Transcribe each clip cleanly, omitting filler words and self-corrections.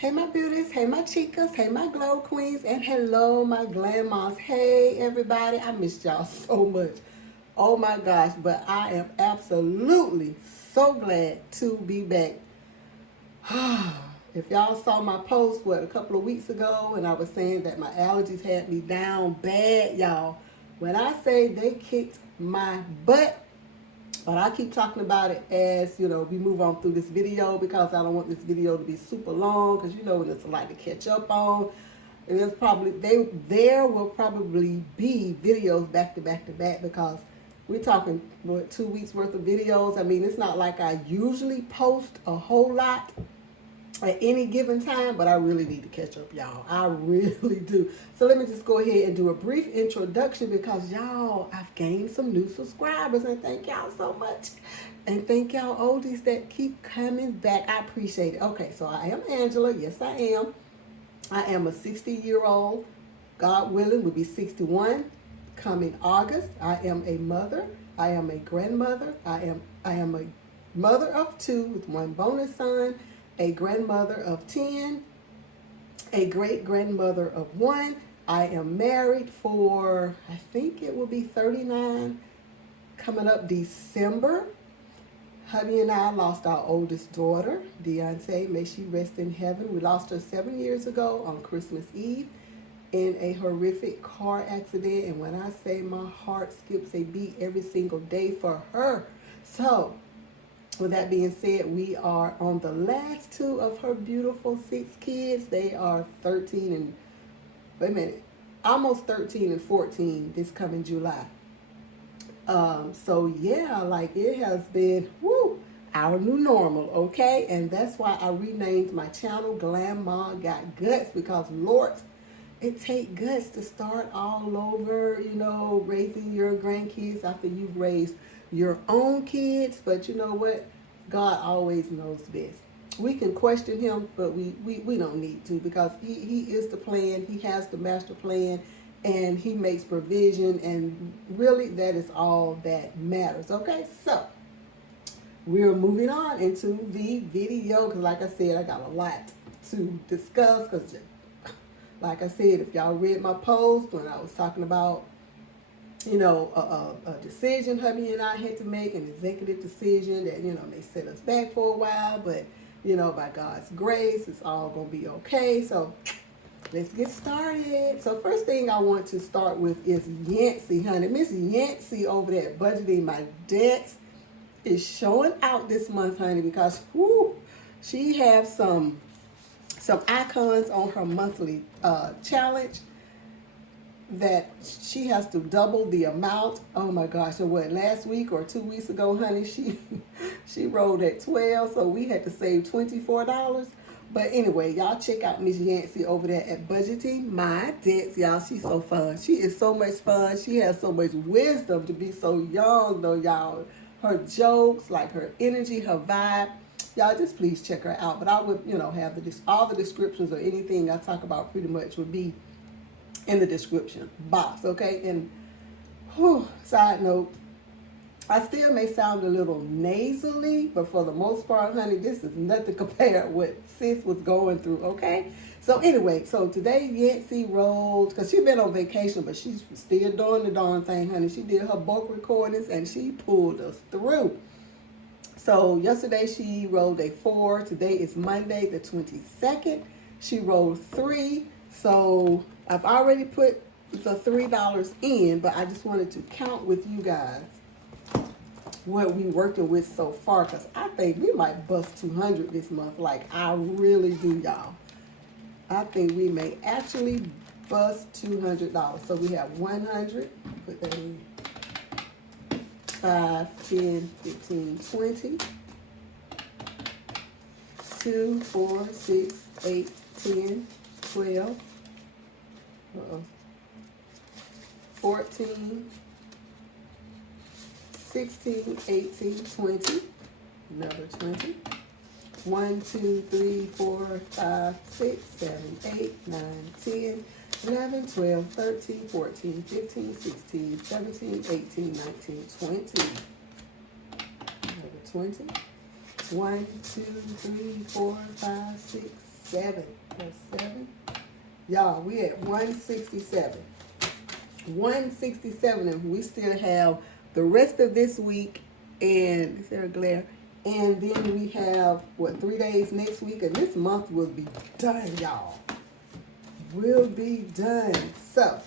Hey my beauties, hey my chicas, hey my glow queens, and hello my Glamm-Mahs. Hey everybody, I missed y'all so much. Oh my gosh, but I am absolutely so glad to be back. If y'all saw my post, a couple of weeks ago, and I was saying that my allergies had me down bad, y'all. When I say they kicked my butt, but I keep talking about it as, we move on through this video because I don't want this video to be super long because there's a lot to catch up on. And there will probably be videos back to back to back because we're talking 2 weeks worth of videos. I mean, it's not like I usually post a whole lot at any given time, but I really need to catch up, y'all. I really do. So let me just go ahead and do a brief introduction because y'all, I've gained some new subscribers and thank y'all so much. And thank y'all oldies that keep coming back. I appreciate it. Okay, so I am Angela. Yes, I am. I am a 60-year-old. God willing, will be 61 coming August. I am a mother. I am a grandmother. I am a mother of 2 with 1 bonus son, a grandmother of 10, a great grandmother of 1. I am married for, I think it will be 39 coming up December. Hubby and I lost our oldest daughter, Deontay. May she rest in heaven. We lost her 7 years ago on Christmas Eve in a horrific car accident. And when I say my heart skips a beat every single day for her. So, with that being said, we are on the last 2 of her beautiful 6 kids. They are 13 and, wait a minute, almost 13 and 14 this coming July. So yeah, like it has been, our new normal, okay? And that's why I renamed my channel Glamm-Mah Got Guts because Lord, it take guts to start all over, raising your grandkids after you've raised your own kids. But you know what? God always knows best. We can question him, but we don't need to because he is the plan. He has the master plan and he makes provision, and really that is all that matters. Okay, so we're moving on into the video because like I said, I got a lot to discuss because like I said, if y'all read my post when I was talking about, a decision hubby and I had to make, an executive decision that, may set us back for a while, but, by God's grace, it's all going to be okay. So let's get started. So first thing I want to start with is Yancy, honey. Miss Yancy over there, Budgeting My Debts, is showing out this month, honey, because she has some icons on her monthly challenge that she has to double the amount. Oh my gosh, so what, last week or 2 weeks ago, honey, she rolled at 12, so we had to save $24. But anyway, y'all check out Miss Yancy over there at Budgeting My Debts, y'all. She's so fun. She is so much fun. She has so much wisdom to be so young, though, y'all. Her jokes, like her energy, her vibe. Y'all just please check her out. But I would, have all the descriptions or anything I talk about pretty much would be in the description box, okay? And side note, I still may sound a little nasally, but for the most part, honey, this is nothing compared to what sis was going through, okay? So anyway, so today Yancy rolled, because she's been on vacation, but she's still doing the darn thing, honey. She did her bulk recordings, and she pulled us through. So yesterday she rolled a 4. Today is Monday the 22nd. She rolled 3. So I've already put the $3 in, but I just wanted to count with you guys what we working with so far, because I think we might bust 200 this month. Like, I really do, y'all. I think we may actually bust $200. So we have 100, put that in, 5, 10, 15, 20, 2, 4, 6, 8, 10, 12, 14, 16, 18, 20, another 20, 1, 2, 3, 4, 5, 6, 7, 8, 9, 10, 11, 12, 13, 14, 15, 16, 17, 18, 19, 20, another 20, 1, 2, 3, 4, 5, 6, 7. That's 7. Y'all, we at 167. 167, and we still have the rest of this week, and is there a glare? And then we have, what, 3 days next week, and this month will be done, y'all. Will be done. So,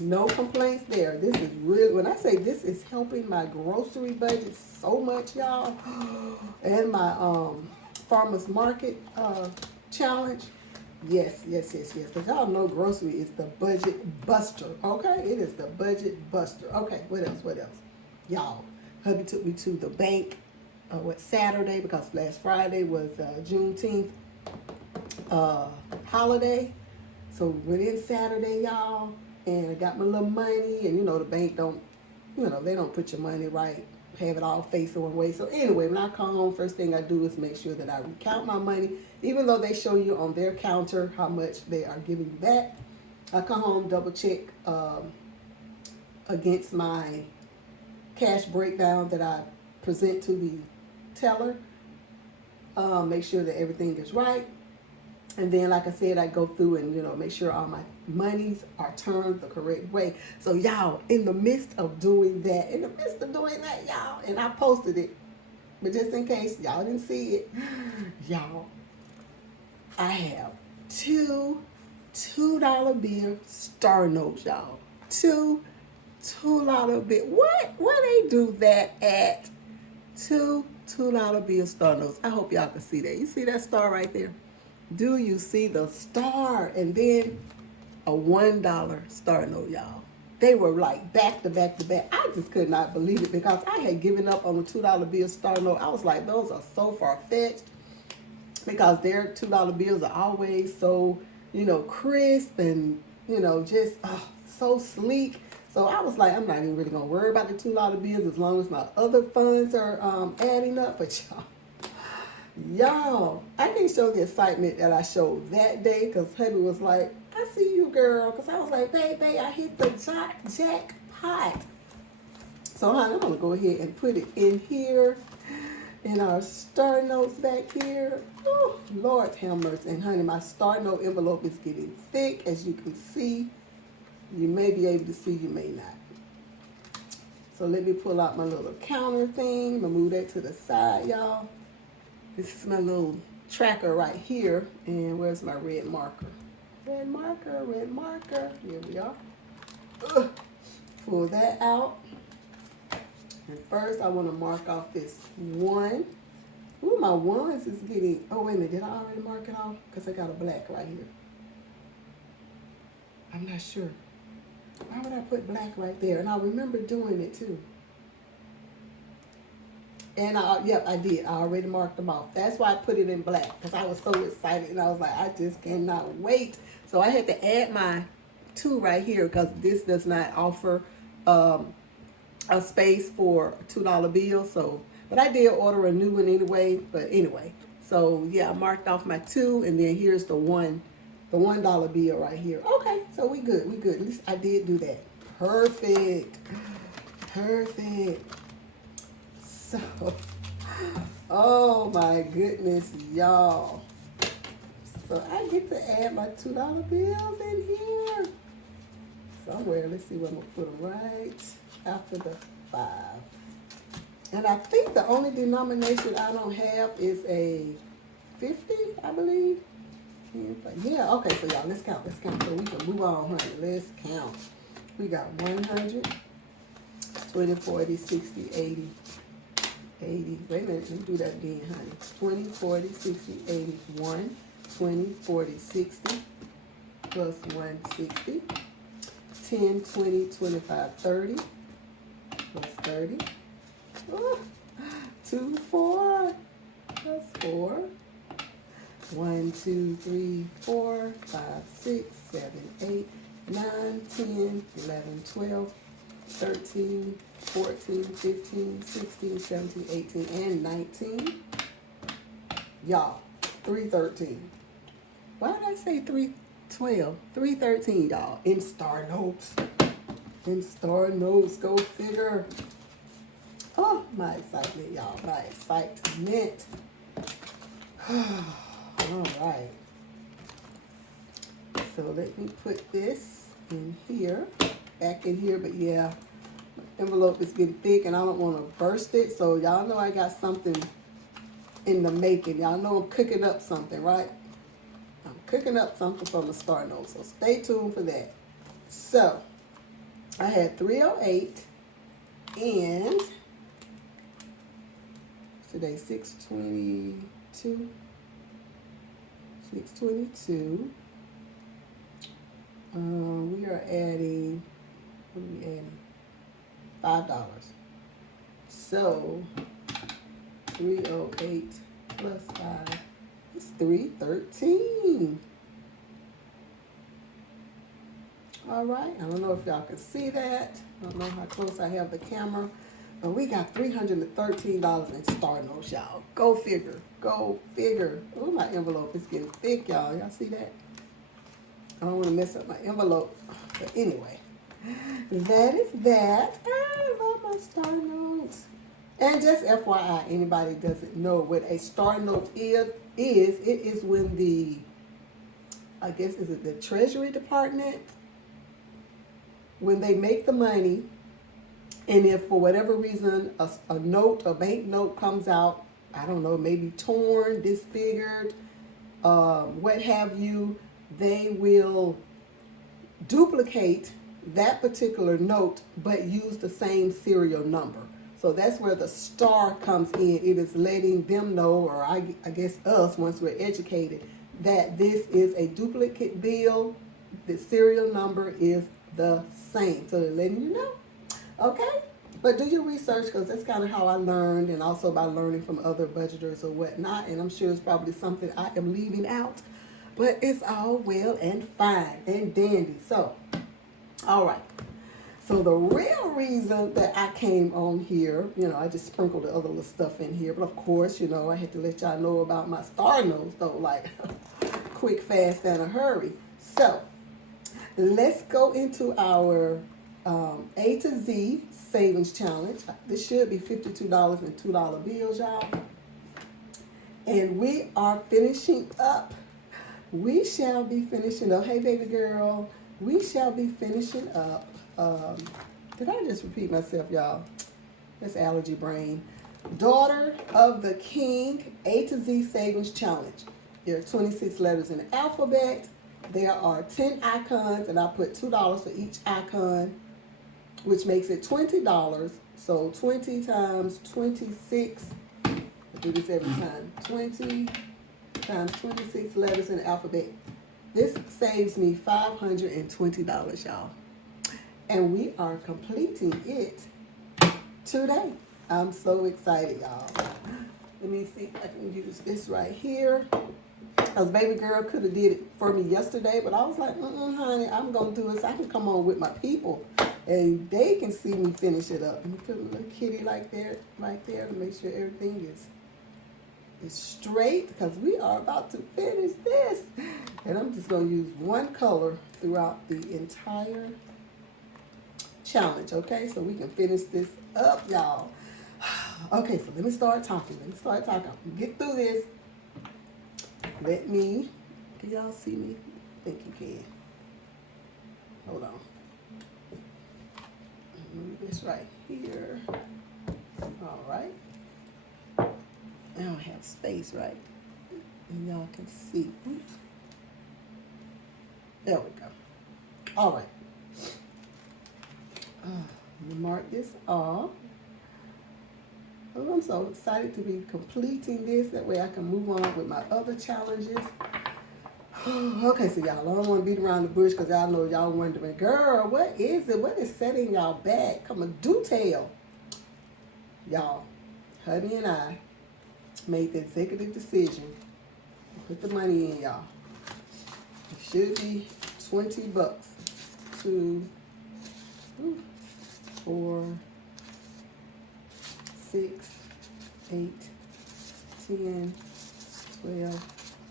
no complaints there. This is real. When I say this is helping my grocery budget so much, y'all, and my farmers market challenge. Yes. Because y'all know grocery is the budget buster. Okay, it is the budget buster. Okay, what else? Y'all, hubby took me to the bank. Saturday, because last Friday was Juneteenth holiday. So went in Saturday, y'all, and I got my little money, and the bank don't, they don't put your money right, have it all facing one way. So anyway, when I come home, first thing I do is make sure that I recount my money, even though they show you on their counter how much they are giving you back. I come home, double check against my cash breakdown that I present to the teller, make sure that everything is right. And then, like I said, I go through and, make sure all my monies are turned the correct way. So, y'all, in the midst of doing that, y'all, and I posted it, but just in case y'all didn't see it, y'all, I have two $2 bill star notes, y'all. Two $2 bill. What? Where they do that at? Two $2 bill star notes. I hope y'all can see that. You see that star right there? Do you see the star? And then a $1 star note, y'all. They were like back to back to back. I just could not believe it because I had given up on the $2 bill star note. I was like, those are so far-fetched because their $2 bills are always so, crisp and, just so sleek. So I was like, I'm not even really going to worry about the $2 bills as long as my other funds are adding up. But y'all, I can't show the excitement that I showed that day because hubby was like, I see you, girl. Because I was like, baby, I hit the jackpot. So, honey, I'm going to go ahead and put it in here in our star notes back here. Oh, Lord have mercy. And, honey, my star note envelope is getting thick, as you can see. You may be able to see, you may not. So let me pull out my little counter thing. I'm going to move that to the side, y'all. This is my little tracker right here. And where's my red marker? Red marker. Here we are. Pull that out. And first I want to mark off this 1. Ooh, my 1s is getting, oh wait a minute, did I already mark it off? Because I got a black right here. I'm not sure. Why would I put black right there? And I remember doing it too. And yep, I did. I already marked them off. That's why I put it in black, because I was so excited. And I was like, I just cannot wait. So I had to add my 2 right here, because this does not offer a space for a $2 bill. So, but I did order a new one anyway. But anyway, so yeah, I marked off my 2, and then here's the $1 bill right here. Okay, so we good. At least I did do that. Perfect. So, oh my goodness, y'all. So I get to add my $2 bills in here. Somewhere, let's see where I'm gonna put them right after the 5. And I think the only denomination I don't have is a 50, I believe. Yeah, okay, so y'all, let's count. So we can move on, honey. Let's count. We got 100, 20, 40, 60, 80. Wait a minute, let me do that again, honey. 20, 40, 60, 80. 1, 20, 40, 60, plus 160. 10, 20, 25, 30, plus 30. Oh, 2, 4, plus 4. 1, 2, 3, 4, 5, 6, 7, 8, 9, 10, 11, 12, 13, 14, 15, 16, 17, 18, and 19. Y'all, 313. Why did I say 312? 313, y'all. In star notes. Go figure. Oh, my excitement, y'all. My excitement. All right. So let me put this in here, back in here. But yeah, my envelope is getting thick and I don't want to burst it. So y'all know I got something in the making. Y'all know I'm cooking up something, right? I'm cooking up something from the Star Note. So stay tuned for that. So I had 308 and today 622. 622. We are adding, what are we adding? $5. So 308 plus 5 is 313. All right, I don't know if y'all can see that. I don't know how close I have the camera, but we got $313 in Star Notes, y'all. Go figure, go figure. Oh, my envelope is getting thick, y'all. Y'all see that? I don't want to mess up my envelope, but anyway, that is that. I love my Star Notes. And just FYI, anybody doesn't know what a Star Note is it is when the, I guess, is it the Treasury Department, when they make the money, and if for whatever reason a note, a bank note comes out, I don't know, maybe torn, disfigured, what have you, they will duplicate that particular note but use the same serial number. So that's where the star comes in. It is letting them know, or I guess us, once we're educated, that this is a duplicate bill. The serial number is the same. So they're letting you know. Okay? But do your research, because that's kind of how I learned, and also by learning from other budgeters or whatnot. And I'm sure it's probably something I am leaving out. But it's all well and fine and dandy. So, all right. So the real reason that I came on here, you know, I just sprinkled the other little stuff in here. But of course, you know, I had to let y'all know about my Star Notes, though, like quick, fast, and a hurry. So let's go into our A to Z savings challenge. This should be $52 and $2 bills, y'all. And we are finishing up. We shall be finishing up. Hey, baby girl. We shall be finishing up. Did I just repeat myself, y'all? That's allergy brain. Daughter of the King, A to Z Savings Challenge. There are 26 letters in the alphabet. There are 10 icons, and I put $2 for each icon, which makes it $20. So 20 times 26, I do this every time, 20 times 26 letters in the alphabet. This saves me $520, y'all. And we are completing it today. I'm so excited, y'all. Let me see if I can use this right here. Because baby girl could have did it for me yesterday, but I was like, honey, I'm going to do it so I can come on with my people. And they can see me finish it up. Let me put a little kitty like there, right there, to make sure everything is straight, because we are about to finish this. And I'm just going to use one color throughout the entire challenge, okay? So we can finish this up, y'all. Okay, so let me start talking. Get through this. Can y'all see me? I think you can. Hold on. Move this right here. All right. I don't have space, right? And y'all can see. Oops. There we go. All right. Let me mark this off. Oh, I'm so excited to be completing this. That way I can move on with my other challenges. Okay, so y'all, I don't want to beat around the bush, because y'all know y'all wondering, girl, what is it? What is setting y'all back? Come on, do tell. Y'all, hubby and I made the executive decision to put the money in, y'all. It should be $20 to 4, 6, 8, 10, 12,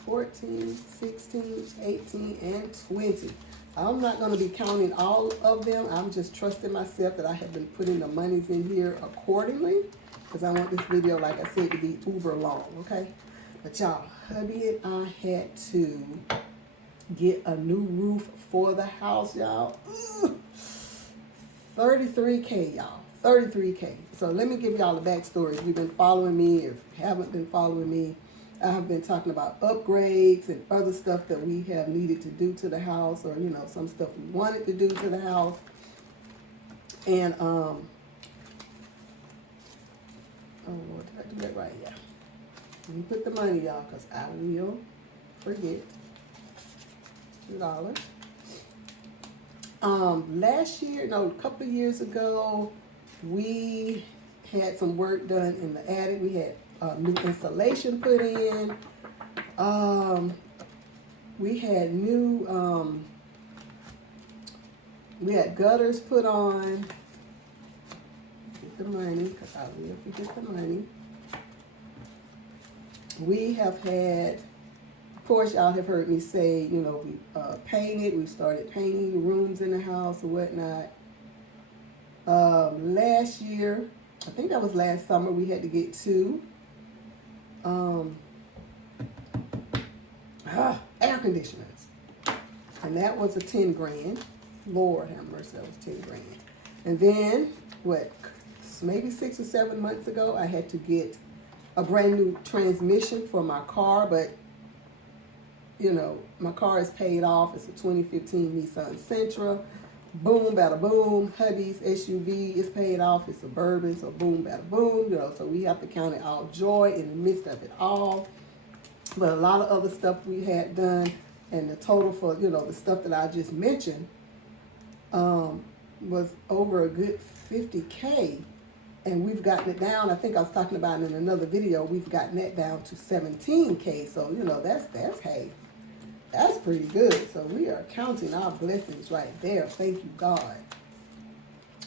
14, 16, 18, and 20. I'm not going to be counting all of them. I'm just trusting myself that I have been putting the monies in here accordingly, because I want this video, like I said, to be uber long, okay? But y'all, hubby and I had to get a new roof for the house, y'all. 33K, y'all. 33K. So let me give y'all the backstory. If you've been following me, if you haven't been following me, I have been talking about upgrades and other stuff that we have needed to do to the house, or, you know, some stuff we wanted to do to the house. And, oh Lord, did I do that right? Yeah. Let me put the money, y'all, because I will forget. $2. Last year, no, a couple of years ago, we had some work done in the attic. We had new insulation put in. We had new, we had gutters put on. Get the money, because I will forget the money. We have had, of course, y'all have heard me say, you know, we painted. We started painting rooms in the house and whatnot. Last year, I think that was last summer, we had to get two air conditioners, and that was a 10 grand. Lord have mercy, that was 10 grand. And then, what, maybe 6 or 7 months ago, I had to get a brand new transmission for my car, but you know, my car is paid off. It's a 2015 Nissan Sentra. Boom, bada boom. Hubby's SUV is paid off. It's Suburban, so boom, bada boom. You know, so we have to count it all joy in the midst of it all. But a lot of other stuff we had done, and the total for, you know, the stuff that I just mentioned, was over a good 50K. And we've gotten it down. I think I was talking about it in another video. We've gotten that down to 17K. So, you know, that's hey, that's pretty good. So we are counting our blessings right there. Thank you, God.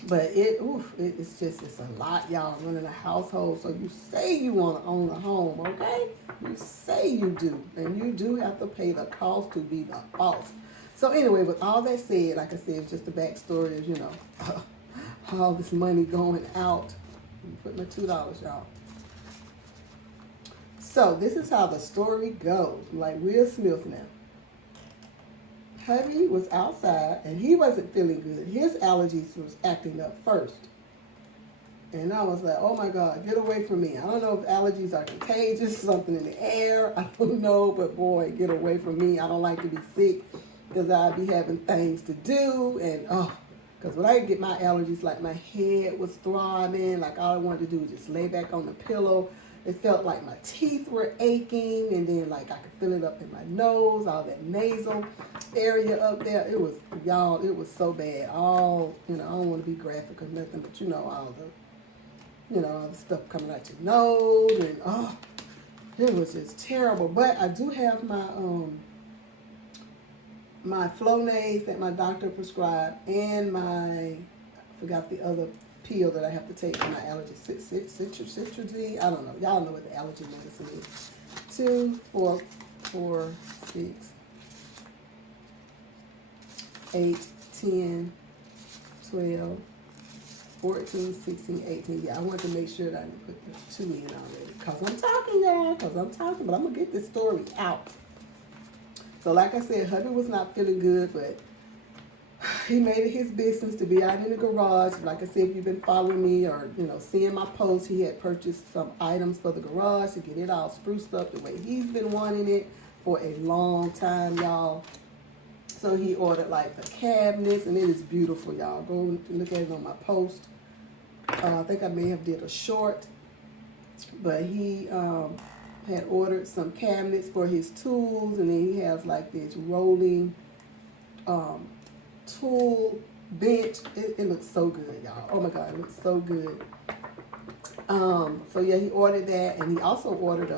But it's a lot, y'all, running a household. So you say you want to own a home, okay? You say you do. And you do have to pay the cost to be the boss. So anyway, with all that said, like I said, it's just the backstory is, you know, all this money going out. Put my $2, y'all. So this is how the story goes. Like Will Smith now. Hubby was outside and he wasn't feeling good. His allergies was acting up first. And I was like, oh my God, get away from me. I don't know if allergies are contagious, something in the air. I don't know, but boy, get away from me. I don't like to be sick because I'd be having things to do. And because when I get my allergies, like my head was throbbing, like all I wanted to do was just lay back on the pillow. It felt like my teeth were aching, and then like I could feel it up in my nose, all that nasal area up there. It was, y'all, it was so bad. All, you know, I don't want to be graphic or nothing, but you know, all the stuff coming out your nose, and it was just terrible. But I do have my my Flonase that my doctor prescribed, and I forgot the other pill that I have to take for my allergy, Citrazine. I don't know. Y'all know what the allergy medicine is. 2, 4, 4, 6, 8, 10, 12, 14, 16, 18. Yeah, I want to make sure that I put the 2 in already. Because I'm talking, y'all. But I'm going to get this story out. So like I said, hubby was not feeling good, but he made it his business to be out in the garage. Like I said, if you've been following me or, you know, seeing my posts, he had purchased some items for the garage to get it all spruced up the way he's been wanting it for a long time, y'all. So he ordered like the cabinets, and it is beautiful, y'all. Go look at it on my post. I think I may have did a short, but he had ordered some cabinets for his tools, and then he has like this rolling tool bench. It looks so good, y'all. Oh my God, it looks so good. So yeah, he ordered that, and he also ordered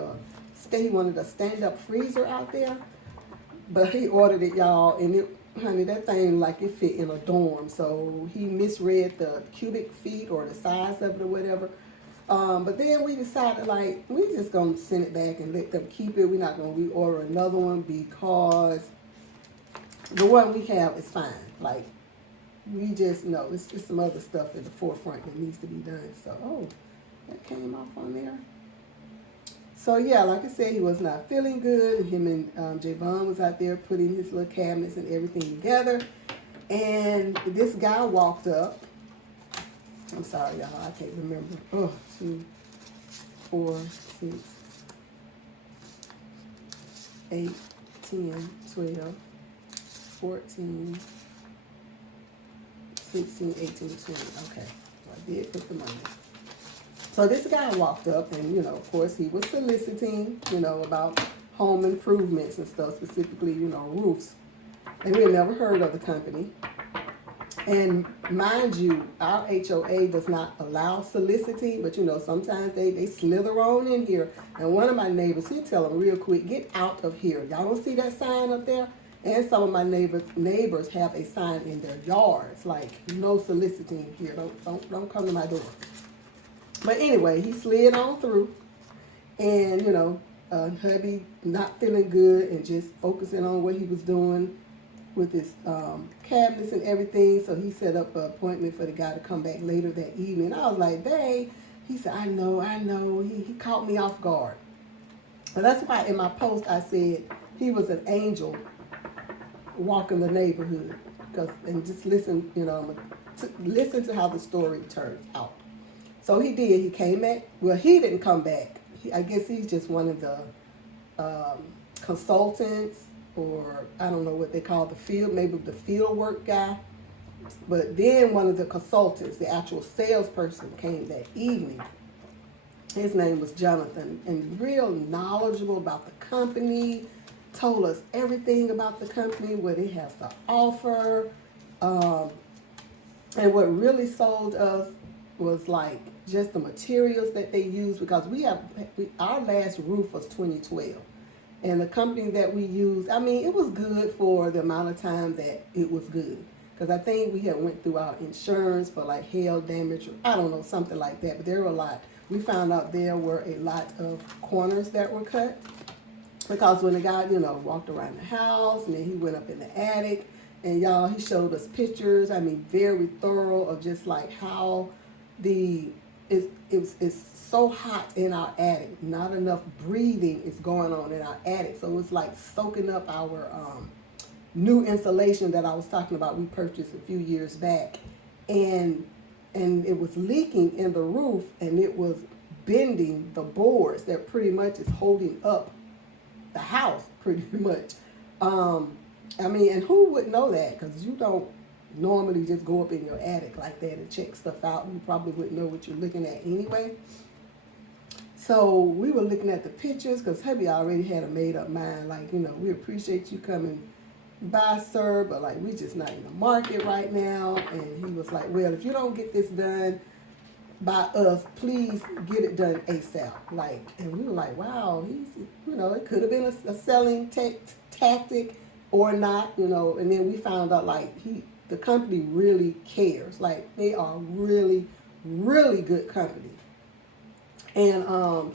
he wanted a stand-up freezer out there, but he ordered it, y'all, and honey, that thing like it fit in a dorm. So he misread the cubic feet or the size of it or whatever. But then we decided, like, we just gonna send it back and let them keep it. We're not gonna reorder another one because the one we have is fine. Like, we just know it's some other stuff at the forefront that needs to be done. So, that came off on there. So yeah, like I said, he was not feeling good. Him and Javon was out there putting his little cabinets and everything together. And this guy walked up. I'm sorry, y'all, I can't remember. Oh, 2, 4, 6, 8, 10, 12, 14, 16, 18, 20. Okay, so I did put the money. So this guy walked up and, of course he was soliciting, about home improvements and stuff, specifically, roofs. And we had never heard of the company. And mind you, our HOA does not allow soliciting, but sometimes they slither on in here. And one of my neighbors, he tell them real quick, get out of here. Y'all don't see that sign up there? And some of my neighbors have a sign in their yards, like no soliciting here. Don't come to my door. But anyway, he slid on through, and hubby not feeling good and just focusing on what he was doing with his cabinets and everything. So he set up an appointment for the guy to come back later that evening. I was like, babe, he said, I know. He caught me off guard. And that's why in my post I said he was an angel walking the neighborhood. And just listen, listen to how the story turns out. So he did. He came back. Well, he didn't come back. I guess he's just one of the consultants, or I don't know what they call the field, maybe the field work guy. But then one of the consultants, the actual salesperson, came that evening. His name was Jonathan, and real knowledgeable about the company, told us everything about the company, what it has to offer. And what really sold us was like just the materials that they use, because our last roof was 2012. And the company that we used, it was good for the amount of time that it was good. Because I think we had went through our insurance for like hail damage, or I don't know, something like that. But there were a lot. We found out there were a lot of corners that were cut. Because when the guy, walked around the house, and then he went up in the attic, and y'all, he showed us pictures, very thorough, of just like how it's so hot in our attic. Not enough breathing is going on in our attic. So it's like soaking up our new insulation that I was talking about we purchased a few years back. And it was leaking in the roof, and it was bending the boards that pretty much is holding up the house pretty much. And who would know that? Because you don't normally just go up in your attic like that and check stuff out. You probably wouldn't know what you're looking at anyway. So we were looking at the pictures, because hubby already had a made up mind, like, we appreciate you coming by, sir, but like we just not in the market right now. And he was like, well, if you don't get this done by us, please get it done ASAP. Like, and we were like, wow, he's, it could have been a selling tactic or not, and then we found out like the company really cares. Like, they are really, really good company. And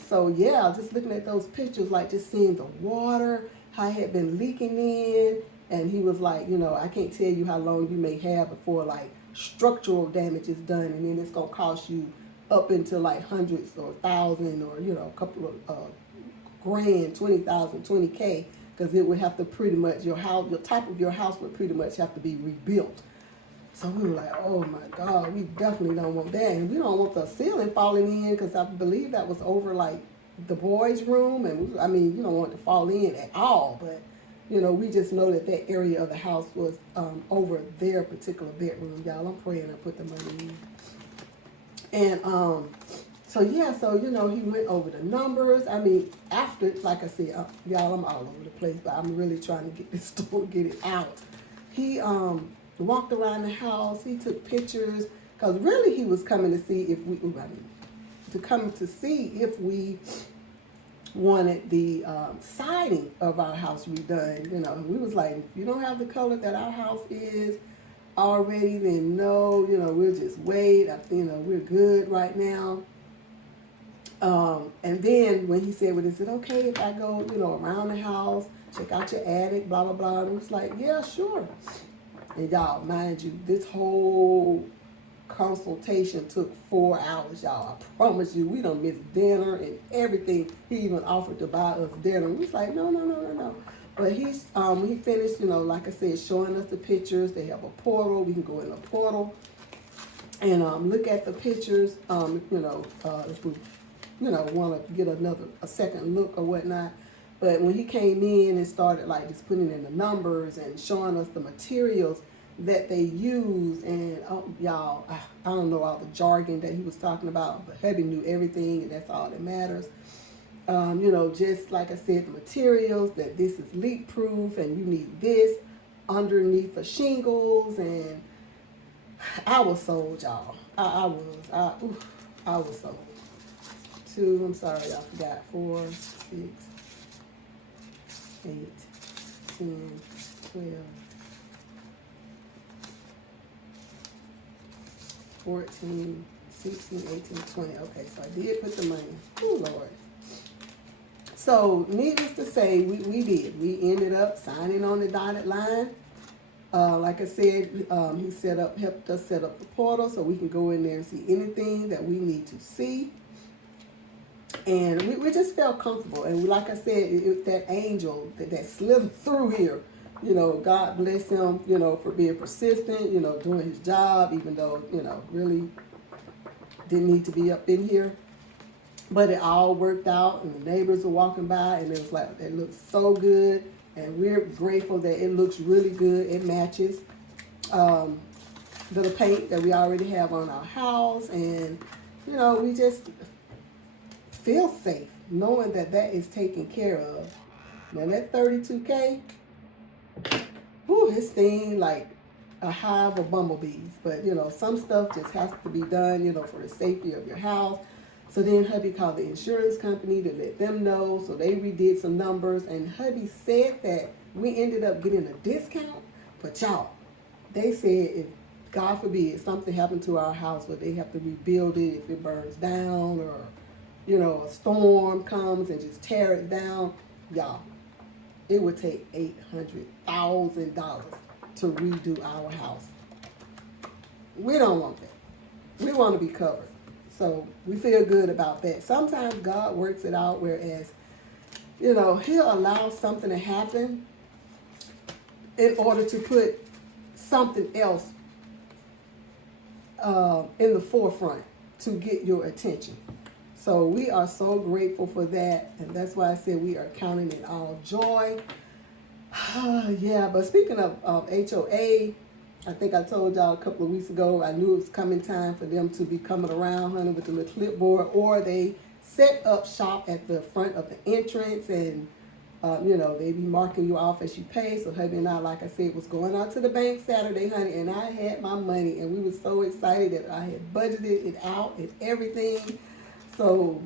so yeah, just looking at those pictures, like just seeing the water, how it had been leaking in. And he was like, I can't tell you how long you may have before like structural damage is done, and then it's gonna cost you up into like hundreds or thousand, or a couple of grand, 20,000, 20K, because it would have to pretty much, your top of your house would pretty much have to be rebuilt. So we were like, oh my God, we definitely don't want that. And we don't want the ceiling falling in, because I believe that was over like the boys' room. And you don't want it to fall in at all. But, we just know that area of the house was over their particular bedroom. Y'all, I'm praying I put the money in. And so he went over the numbers. After, like I said, y'all, I'm all over the place, but I'm really trying to get this story, get it out. He walked around the house. He took pictures, because really he was coming to see if we wanted the siding of our house redone. We was like, if you don't have the color that our house is already, then no, we'll just wait. We're good right now. And then when he said, well, is it okay if I go, around the house, check out your attic, blah, blah, blah. And it was like, yeah, sure. And y'all, mind you, this whole consultation took 4 hours, y'all. I promise you, we done missed dinner and everything. He even offered to buy us dinner. We was like, no. But he's he finished, like I said, showing us the pictures. They have a portal. We can go in a portal and look at the pictures. If we want to get a second look or whatnot. But when he came in and started like just putting in the numbers and showing us the materials that they use, and y'all, I don't know all the jargon that he was talking about, but hubby knew everything, and that's all that matters. Just like I said, the materials, that this is leak proof and you need this underneath the shingles, and I was sold, y'all. I was sold. 2, I'm sorry, I forgot, 4, 6, 8, 10, 12, 14, 16, 18, 20. Okay, so I did put the money. Oh, Lord. So, needless to say, we did. We ended up signing on the dotted line. Like I said, he helped us set up the portal so we can go in there and see anything that we need to see. And we just felt comfortable. And like I said, that angel that slithered through here, God bless him, for being persistent, doing his job, even though, really didn't need to be up in here. But it all worked out, and the neighbors were walking by, and it was like, it looks so good. And we're grateful that it looks really good. It matches the paint that we already have on our house. And, we just feel safe knowing that is taken care of. Now that 32K, this thing like a hive of bumblebees. But, some stuff just has to be done, for the safety of your house. So then hubby called the insurance company to let them know. So they redid some numbers. And hubby said that we ended up getting a discount. But y'all, they said if, God forbid, something happened to our house where they have to rebuild it, if it burns down or, a storm comes and just tear it down, y'all, it would take $800,000 to redo our house. We don't want that. We want to be covered. So we feel good about that. Sometimes God works it out, whereas, he'll allow something to happen in order to put something else in the forefront to get your attention. So we are so grateful for that. And that's why I said we are counting it all joy. Yeah, but speaking of HOA, I think I told y'all a couple of weeks ago, I knew it was coming time for them to be coming around, honey, with the little clipboard, or they set up shop at the front of the entrance, and, they be marking you off as you pay. So hubby and I, like I said, was going out to the bank Saturday, honey, and I had my money, and we were so excited that I had budgeted it out and everything. So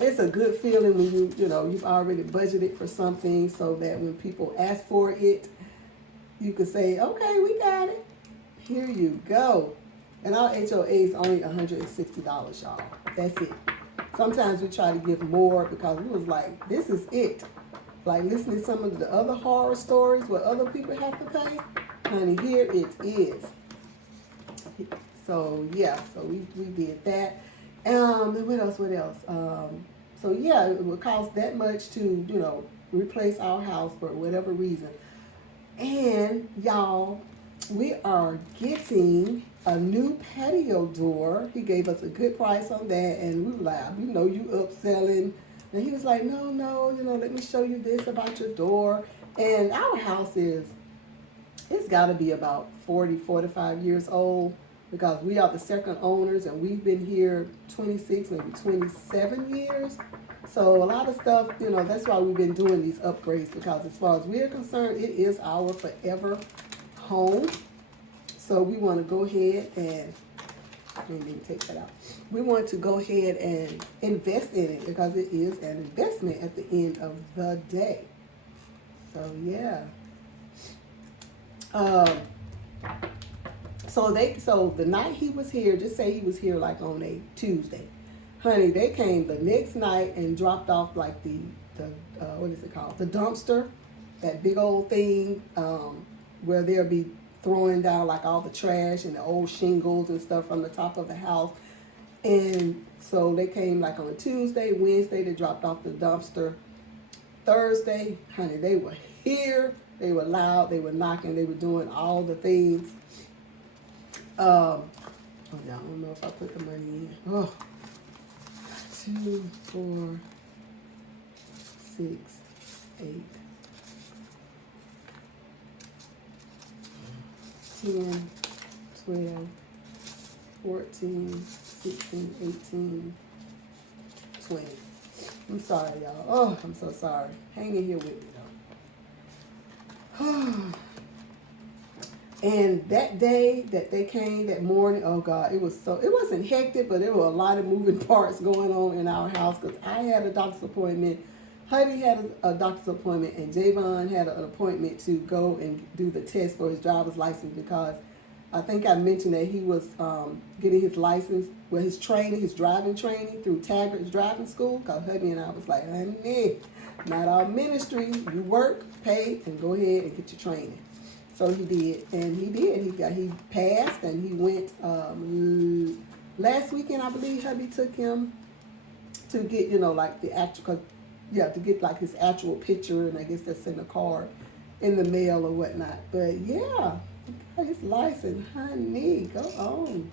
it's a good feeling when you've already budgeted for something, so that when people ask for it, you can say, okay, we got it. Here you go. And our HOA is only $160, y'all. That's it. Sometimes we try to give more because we was like, this is it. Like listening to some of the other horror stories where other people have to pay. Honey, here it is. So, yeah, so we did that. And what else? So, yeah, it would cost that much to, replace our house for whatever reason. And y'all, we are getting a new patio door. He gave us a good price on that, and we were like, you upselling. And he was like, no, let me show you this about your door. And our house it's got to be about 40, 45 years old, because we are the second owners, and we've been here 26, maybe 27 years. So a lot of stuff, that's why we've been doing these upgrades, because as far as we're concerned, it is our forever home. So we want to go ahead and, let me take that out. We want to go ahead and invest in it, because it is an investment at the end of the day. So yeah. So the night he was here, just say he was here like on a Tuesday. Honey, they came the next night and dropped off like the what is it called? The dumpster, that big old thing, where there'll be throwing down like all the trash and the old shingles and stuff from the top of the house. And so they came like on a Tuesday, Wednesday, they dropped off the dumpster. Thursday, honey, they were here. They were loud, they were knocking, they were doing all the things. Oh yeah, I don't know if I put the money in. Oh, 2, 4, 6, 8, 10, 12, 14, 16, 18, 20. I'm sorry, y'all. Oh, I'm so sorry. Hang in here with me, though. And that day that they came, that morning, oh God, it wasn't hectic, but there were a lot of moving parts going on in our house because I had a doctor's appointment, Hubby had a doctor's appointment, and Javon had an appointment to go and do the test for his driver's license because I think I mentioned that he was getting his license, well, his driving training through Taggart's driving school. Because Hubby and I was like, honey, not our ministry. You work, pay, and go ahead and get your training. So he did, and he did. He passed, and he went last weekend. I believe Hubby took him to get, like the actual, to get like his actual picture, and I guess that's in the card in the mail or whatnot. But yeah. Got his license, honey, go on.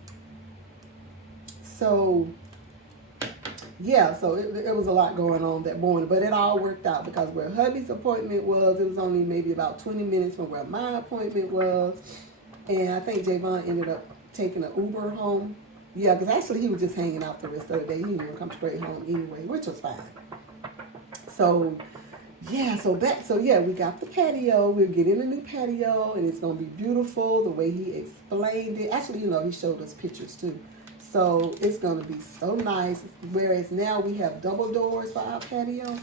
So, yeah, so it was a lot going on that morning, but it all worked out because where Hubby's appointment was, it was only maybe about 20 minutes from where my appointment was, and I think Javon ended up taking an Uber home. Yeah, because actually he was just hanging out the rest of the day. He didn't even come straight home anyway, which was fine. So, yeah, we got the patio. We're getting a new patio, and it's going to be beautiful the way he explained it. Actually, he showed us pictures too. So it's going to be so nice. Whereas now we have double doors for our patio.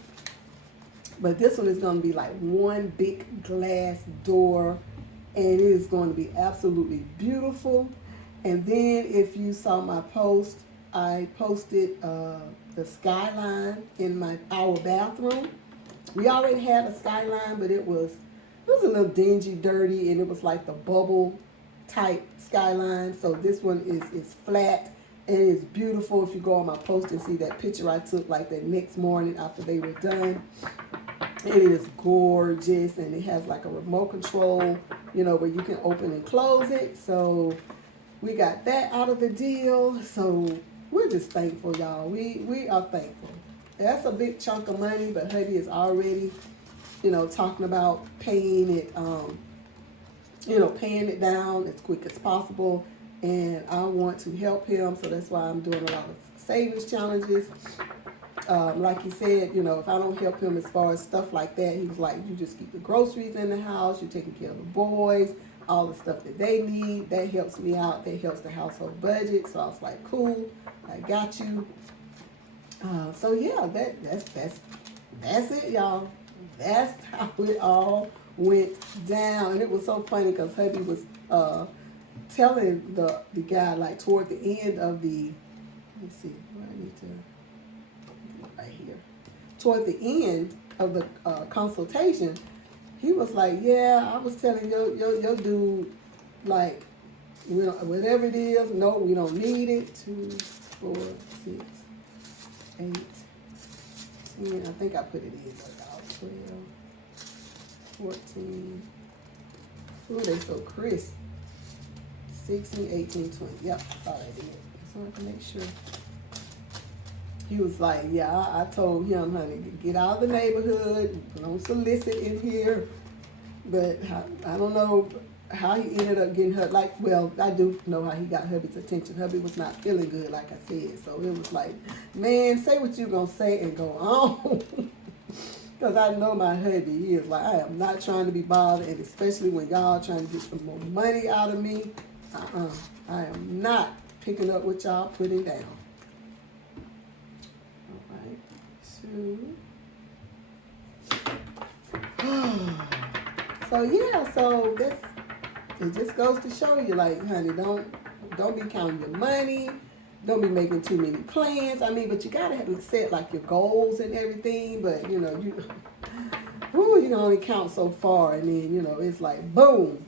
But this one is going to be like one big glass door, and it is going to be absolutely beautiful. And then if you saw my post, I posted the skyline in our bathroom. We already had a skyline, but it was a little dingy, dirty, and it was like the bubble type skyline. So this one is flat and it's beautiful. If you go on my post and see that picture I took like that next morning after they were done, it is gorgeous, and it has like a remote control, where you can open and close it. So we got that out of the deal. So we're just thankful, y'all. We are thankful. That's a big chunk of money, but Hubby is already, talking about paying it, paying it down as quick as possible. And I want to help him, so that's why I'm doing a lot of savings challenges. Like he said, if I don't help him as far as stuff like that, he was like, you just keep the groceries in the house, you're taking care of the boys, all the stuff that they need. That helps me out. That helps the household budget. So I was like, cool, I got you. So yeah, that's it, y'all. That's how it all went down. And it was so funny because Hubby was telling the guy like toward the end of the, let me see, where I need to get right here. Toward the end of the consultation, he was like, yeah, I was telling your dude, like, whatever it is, no, we don't need it. 2, 4, 6, 8, 10, I think I put it in about 12, 14, ooh, they so crisp, 16, 18, 20, yep, I thought I did, so I have to make sure. He was like, yeah, I told him, honey, get out of the neighborhood, don't solicit in here, but I don't know how he ended up getting hurt. Like, well, I do know how he got Hubby's attention. Hubby was not feeling good, like I said. So it was like, man, say what you gonna say and go on. Because I know my hubby. He is like, I am not trying to be bothered, and especially when y'all trying to get some more money out of me. I am not picking up what y'all putting down. All right, 2. So yeah, so that's. It just goes to show you, like, honey, don't be counting your money. Don't be making too many plans. I mean, but you gotta have set like your goals and everything. But you can only count so far, and then it's like boom,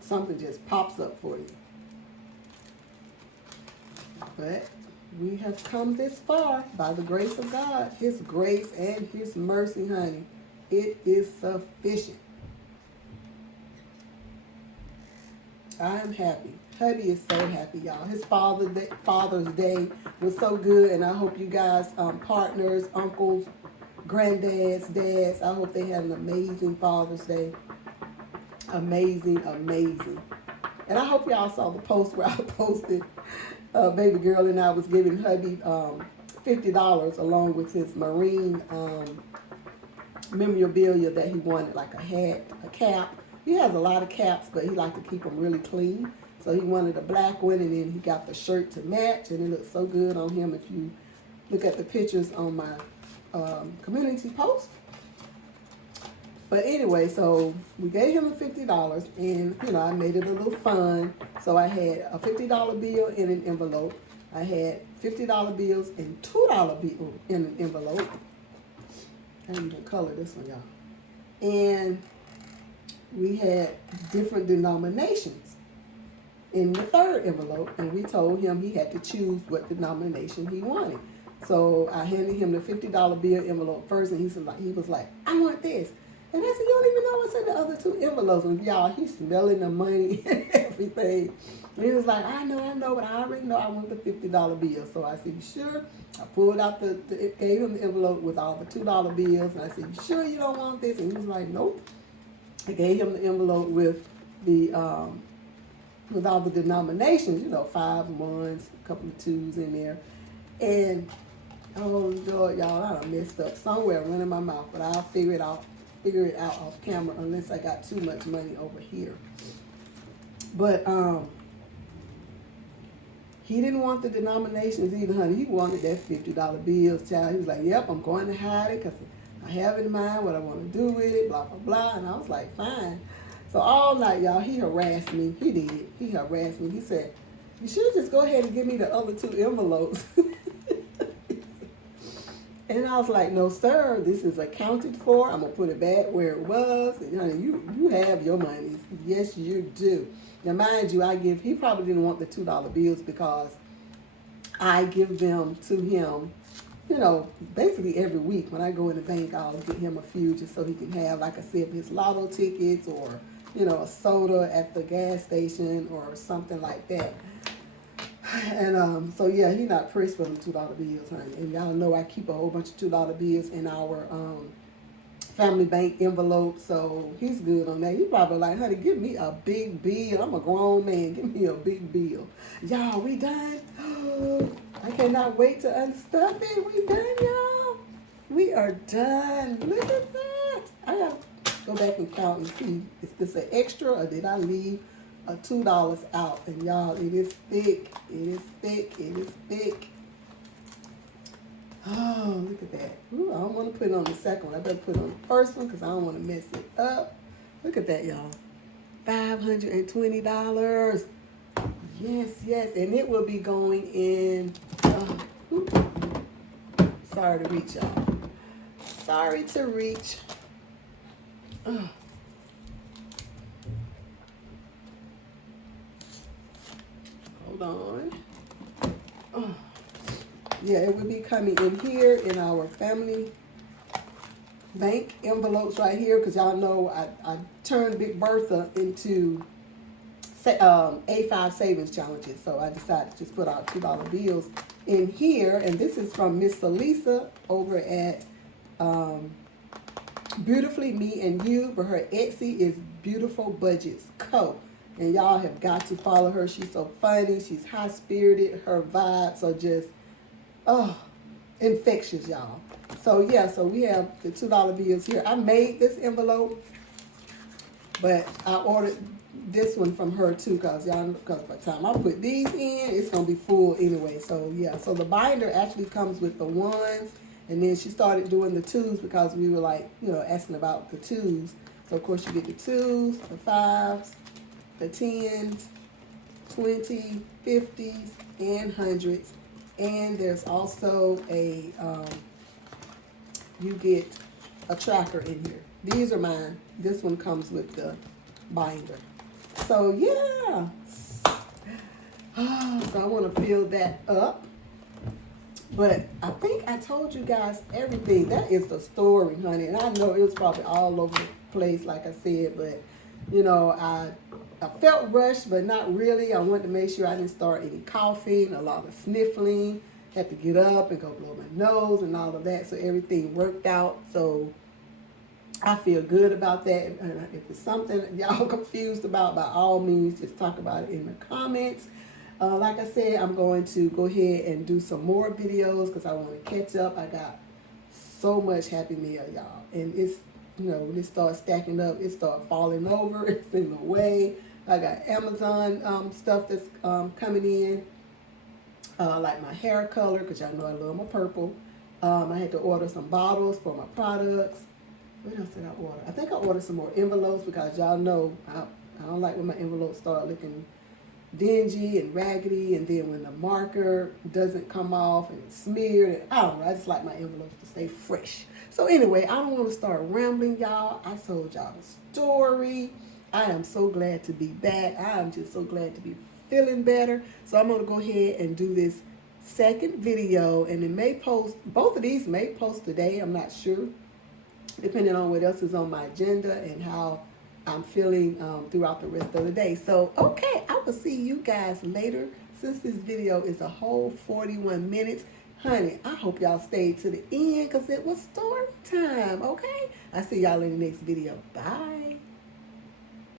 something just pops up for you. But we have come this far by the grace of God. His grace and His mercy, honey. It is sufficient. I am happy. Hubby is so happy, y'all. His Father's Day was so good, and I hope you guys, partners, uncles, granddads, dads, I hope they had an amazing Father's Day. Amazing, amazing. And I hope y'all saw the post where I posted baby girl and I was giving hubby $50 along with his Marine memorabilia that he wanted, like a hat, a cap. He has a lot of caps, but he likes to keep them really clean. So he wanted a black one, and then he got the shirt to match, and it looks so good on him if you look at the pictures on my community post. But anyway, so we gave him the $50, and, you know, I made it a little fun. So I had a $50 bill in an envelope. I had $50 bills and $2 bill in an envelope. I didn't even color this one, y'all. And we had different denominations in the third envelope, and we told him he had to choose what denomination he wanted. So I handed him the $50 bill envelope first, and he was like, I want this. And I said, you don't even know what's in the other two envelopes. And y'all, he's smelling the money and everything. And he was like, I know, but I already know I want the $50 bill. So I said, you sure? I pulled out gave him the envelope with all the $2 bills. And I said, you sure you don't want this? And he was like, nope. I gave him the envelope with with all the denominations, you know, 5 1s, a couple of 2s in there. And, oh, Lord, y'all, I done messed up somewhere running my mouth, but I'll figure it out off camera unless I got too much money over here. But he didn't want the denominations either, honey. He wanted that $50 bills, child. He was like, yep, I'm going to hide it because I have in mind what I want to do with it, blah, blah, blah. And I was like, fine. So all night, y'all, he harassed me. He did. He harassed me. He said, you should just go ahead and give me the other 2 envelopes. And I was like, no, sir, this is accounted for. I'm going to put it back where it was. And, honey, you have your money. Yes, you do. Now, mind you, he probably didn't want the $2 bills because I give them to him, you know, basically every week. When I go in the bank, I'll get him a few just so he can have, like I said, his lotto tickets or, you know, a soda at the gas station or something like that. And so yeah, he's not pressed for them $2 bills, honey. And y'all know I keep a whole bunch of $2 bills in our family bank envelope, so he's good on that. He probably like, honey, give me a big bill. I'm a grown man. Give me a big bill. Y'all, we done? I cannot wait to unstuff it. We done, y'all. We are done. Look at that. I gotta go back and count and see, is this an extra or did I leave a $2 out? And y'all, it is thick. It is thick. It is thick. Oh, look at that. Ooh, I don't want to put it on the second one. I better put it on the first one because I don't want to mess it up. Look at that, y'all. $520. Yes, yes. And it will be going in. Sorry to reach, y'all. Sorry to reach. Hold on. Yeah, it will be coming in here in our family bank envelopes right here because y'all know I turned Big Bertha into A5 savings challenges. So I decided to just put our $2 bills in here. And this is from Miss Elisa over at Beautifully Me and You, but her Etsy is Beautiful Budgets Co. And y'all have got to follow her. She's so funny. She's high-spirited. Her vibes are just, infectious, y'all. So, yeah, so we have the $2 bills here. I made this envelope, but I ordered this one from her, too, because by the time I put these in, it's going to be full anyway. So, yeah, so the binder actually comes with the 1s, and then she started doing the 2s because we were, like, you know, asking about the 2s. So, of course, you get the 2s, the 5s, the 10s, 20s, 50s, and 100s. And there's also a, you get a tracker in here. These are mine. This one comes with the binder. So yeah. So I want to fill that up. But I think I told you guys everything. That is the story, honey. And I know it was probably all over the place, like I said. But, you know, I felt rushed, but not really. I wanted to make sure I didn't start any coughing, a lot of sniffling. Had to get up and go blow my nose and all of that. So everything worked out. So I feel good about that. And if it's something y'all confused about, by all means, just talk about it in the comments. Like I said, I'm going to go ahead and do some more videos because I want to catch up. I got so much Happy Meal, y'all. And it's, you know, when it starts stacking up, it starts falling over. It's in the way. I got Amazon stuff that's coming in. Like my hair color, because y'all know I love my purple. I had to order some bottles for my products. What else did I order? I think I ordered some more envelopes because y'all know I don't like when my envelopes start looking dingy and raggedy, and then when the marker doesn't come off and it's smeared, and I don't know, I just like my envelopes to stay fresh. So anyway, I don't want to start rambling, y'all. I told y'all the story. I am so glad to be back. I am just so glad to be feeling better. So I'm going to go ahead and do this second video, and it may post, both of these may post today, I'm not sure, depending on what else is on my agenda and how I'm feeling throughout the rest of the day. So, okay, I will see you guys later. Since this video is a whole 41 minutes, honey, I hope y'all stayed to the end because it was story time, okay? I'll see y'all in the next video. Bye.